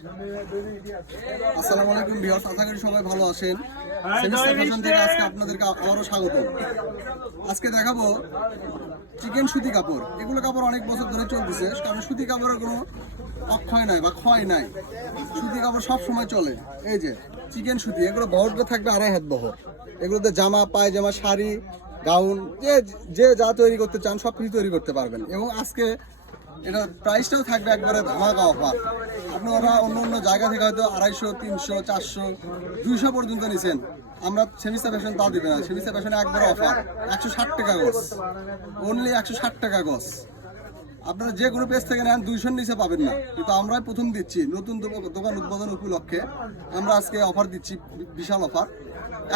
আসসালামু আলাইকুম ভিউয়ার্স, আশা করি সবাই ভালো আছেন। সেমিস্টার ফ্যাশন থেকে আজকে আপনাদেরকে আবারও স্বাগত। আজকে দেখাবো চিকেন সুতি কাপড়। এগুলো কাপড় অনেক বছর ধরে চলতেছে, কারণ সুতি কাপড়ের কোনো অক্ষয় নাই বা ক্ষয় নাই। সুতি কাপড় সব সময় চলে। এই যে চিকেন সুতি, এগুলো বহরটা থাকবে 2.5 হাত বহর। এগুলোতে জামা, পায়জামা, শাড়ি, গাউন যে যা তৈরি করতে চান সব কিছু তৈরি করতে পারবেন। এবং আজকে এটা প্রাইসটাও থাকবে একবারে ধামাকা অফার। আপনারা অন্য অন্য জায়গা থেকে হয়তো 250, 300, 400, 200 পর্যন্ত নিছেন, আমরা সেমিস্টার ফ্যাশন তাও দিবে না। সেমিস্টার ফ্যাশনে একবার অফার 160 টাকা গজ, অনলি 160 টাকা গজ। আপনারা যে কোনো পেজ থেকে নেন 200 নিচে পাবেন না, কিন্তু আমরাই প্রথম দিচ্ছি। নতুন দোকান উদ্বোধন উপলক্ষে আমরা আজকে অফার দিচ্ছি, বিশাল অফার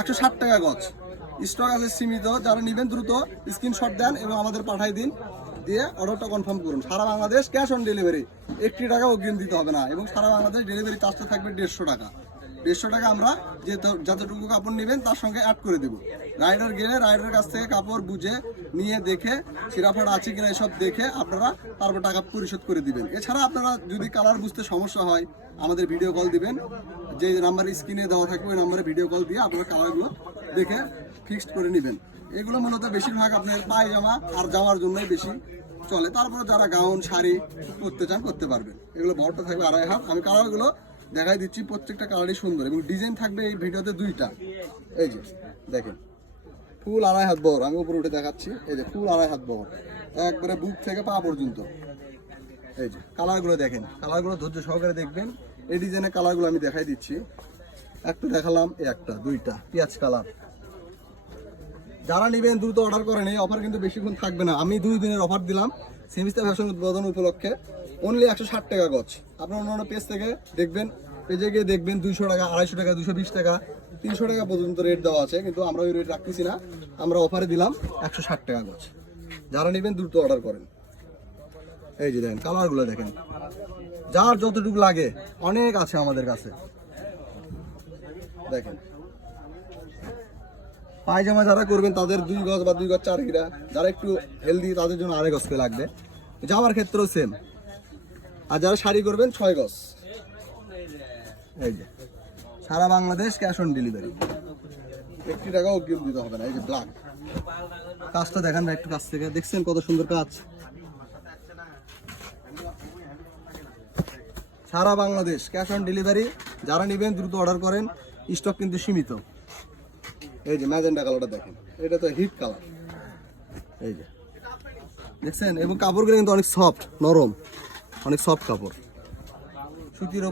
160 টাকা গজ। স্টক আছে সীমিত, যারা নেবেন দ্রুত স্ক্রিনশট দেন এবং আমাদের পাঠাই দিন, দিয়ে অর্ডারটা কনফার্ম করুন। সারা বাংলাদেশ ক্যাশ অন ডেলিভারি, 1 টাকা অগ্রিম দিতে হবে না। এবং সারা বাংলাদেশ ডেলিভারি চার্জটা থাকবে 150 টাকা। 150 টাকা আমরা যতটুকু কাপড় নেবেন তার সঙ্গে অ্যাড করে দেবো। রাইডার গেলে রাইডারের কাছ থেকে কাপড় বুঝে নিয়ে দেখে সিরাফাট আছে কিনা এসব দেখে আপনারা তারপর টাকা পরিশোধ করে দিবেন। এছাড়া আপনারা যদি কালার বুঝতে সমস্যা হয় আমাদের ভিডিও কল দিবেন, যে নাম্বারে স্ক্রিনে দেওয়া থাকবে ওই নাম্বারে ভিডিও কল দিয়ে আপনারা কালারগুলো দেখে ফিক্সড করে নেবেন। এগুলো মূলত বেশিরভাগ আপনার পায়জামা আর জামার জন্যই বেশি চলে। তারপরে যারা গাউন, শাড়ি করতে চান করতে পারবেন। এগুলো বড়টা থাকবে 2.5 হাত। আমি কালারগুলো দেখাই দিচ্ছি, প্রত্যেকটা কালারই সুন্দর এবং ডিজাইন থাকবে এই ভিডিওতে 2টা। এই যে দেখেন, ফুল 2.5 হাত বহর। আমি উপরে উঠে দেখাচ্ছি। এই যে ফুল 2.5 হাত বহর, একবারে বুক থেকে পা পর্যন্ত। এই যে কালারগুলো দেখেন, কালারগুলো ধৈর্য সহকারে দেখবেন। এই ডিজাইনের কালারগুলো আমি দেখাই দিচ্ছি। একটু দেখালাম, একটা 2টা পেঁয়াজ কালার। যারা নেবেন দ্রুত অর্ডার করেন, এই অফার কিন্তু বেশিক্ষণ থাকবে না। আমি 2 দিনের অফার দিলাম সেমিস্টার ফ্যাশন উদ্বোধন উপলক্ষে, অনলি 160 টাকা গজ। আপনার অন্য পেজ থেকে দেখবেন, পেজে গিয়ে দেখবেন 200 টাকা, 250 টাকা, 220 টাকা, 300 টাকা পর্যন্ত রেট দেওয়া আছে, কিন্তু আমরা ওই রেট রাখতেছি না। আমরা অফারে দিলাম 160 টাকা গজ। যারা নেবেন দ্রুত অর্ডার করেন। এই যে দেখেন কালারগুলো দেখেন, যার যতটুকু লাগে অনেক আছে আমাদের কাছে। দেখেন পায়জামা যারা করবেন তাদের 2 গজ বা 2 গজ 4 গিরা, যারা একটু হেলদি তাদের জন্য 2.5 গজ করে লাগবে। জামার ক্ষেত্রেও সেম। আর যারা শাড়ি করবেন 6 গজ। এই যে সারা বাংলাদেশ ক্যাশ অন ডেলিভারি, 1 টাকা অগ্রিম দিতে হবে না। এই যে ব্ল্যাক কাজটা দেখান না একটু কাছ থেকে, দেখছেন কত সুন্দর কাজ। সারা বাংলাদেশ ক্যাশ অন ডেলিভারি। যারা নেবেন দ্রুত অর্ডার করেন, স্টক কিন্তু সীমিত। এই যে ম্যাজেন্ডা কালারটা দেখেন, এটা তো হিট কালার। এই যে দেখছেন, এবং কাপড়গুলো কিন্তু অনেক সফট, নরম, অনেক সফট কাপড়, সুতির